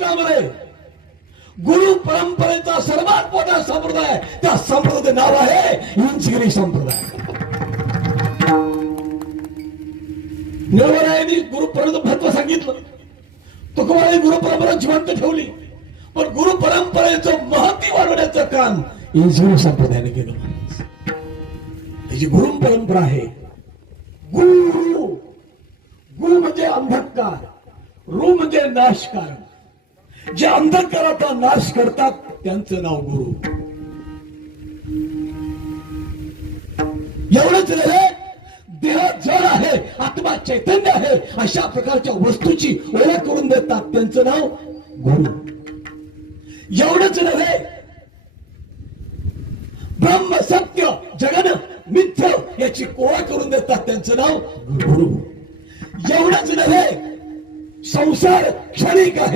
महाराष्ट्रामध्ये गुरु परंपरेचा सर्वात मोठा संप्रदाय, त्या संप्रदायाचे नाव आहे इंचगिरी संप्रदाय. निर्मलायांनी गुरु परंपरेचं महत्व सांगितलं, तुकोबांनी गुरु परंपरा जिवंत ठेवली, पण गुरु परंपरेचं महत्व वाढवण्याचं काम इंचगिरी संप्रदायाने केलं. त्याची गुरु परंपरा आहे. गुरु गुरु म्हणजे अंधकार, रु म्हणजे नाशकार. जे अंधकाराचा नाश करतात त्यांचं नाव गुरु. एवढंच नव्हे, देह जड आहे, आत्मा चैतन्य आहे, अशा प्रकारच्या वस्तूची ओळख करून देतात, त्यांचं नाव गुरु. एवढंच नव्हे, ब्रह्म सत्य जगन मिथ्य याची ओळख करून देतात, त्यांचं नाव गुरु. एवढंच नव्हे, संसार क्षणिक आहे.